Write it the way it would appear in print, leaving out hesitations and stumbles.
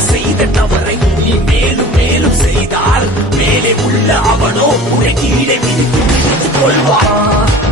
செய்த தவறை நீ மேலும் மேலும் செய்தால் மேலே உள்ள அவனோ உன்னை கீழே மிதித்து கொள்வான்.